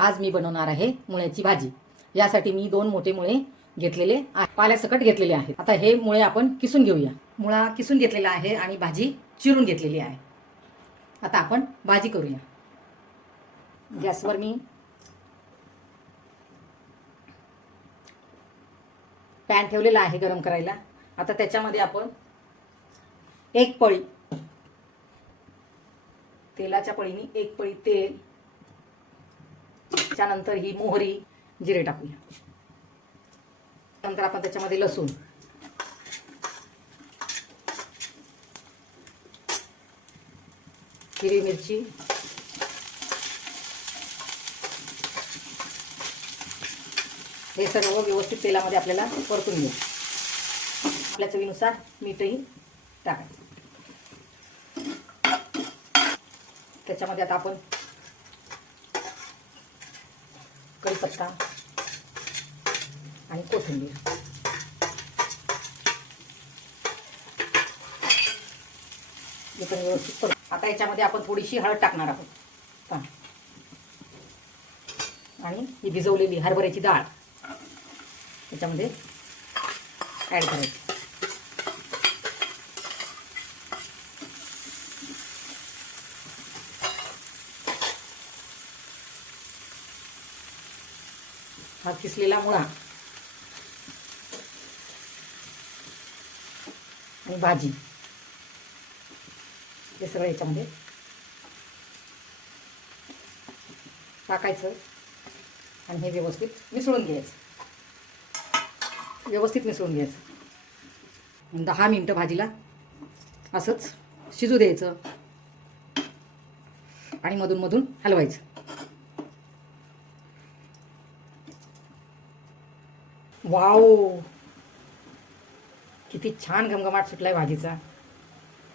आज मी बनवणार आहे मुळ्याची भाजी। यासाठी मी 2 मोठे मुळे घेतलेले पाल्यासकट घेतलेले आहेत। आता हे मुळे आपण किसून घेऊया। मुळा किसून घेतलेला आहे आणि भाजी चिरून घेतलेली आहे। आता आपण भाजी करूया। गॅसवर मी पॅन ठेवलेला आहे गरम करायला। आता त्याच्यामध्ये आपण एक पळी तेलाच्या पळीने एक पळी तेल, त्यानंतर ही मोहरी जिरे टाकूया। नंतर आपण त्याच्यामध्ये लसूण, हिरवी मिरची, हे सर्व व्यवस्थित तेलामध्ये आपल्याला परतून घेऊ। आपल्या चवीनुसार मीठही टाकायचं। त्याच्यामध्ये आता आपण कढीपत्ता आणि कोथिंबीर, हे पण व्यवस्थित परत। आता याच्यामध्ये आपण थोडीशी हळद टाकणार आहोत आणि ही भिजवलेली हरभऱ्याची डाळ त्याच्यामध्ये ॲड करायची। हा किसलेला मुळा आणि भाजी हे सगळं याच्यामध्ये टाकायचं आणि हे व्यवस्थित मिसळून घ्यायचं। व्यवस्थित मिसळून घ्यायचं। 10 मिनिटं भाजीला असंच शिजू द्यायचं आणि मधून मधून हलवायचं। वाव, किती छान घमघमाट सुटलाय भाजीचा।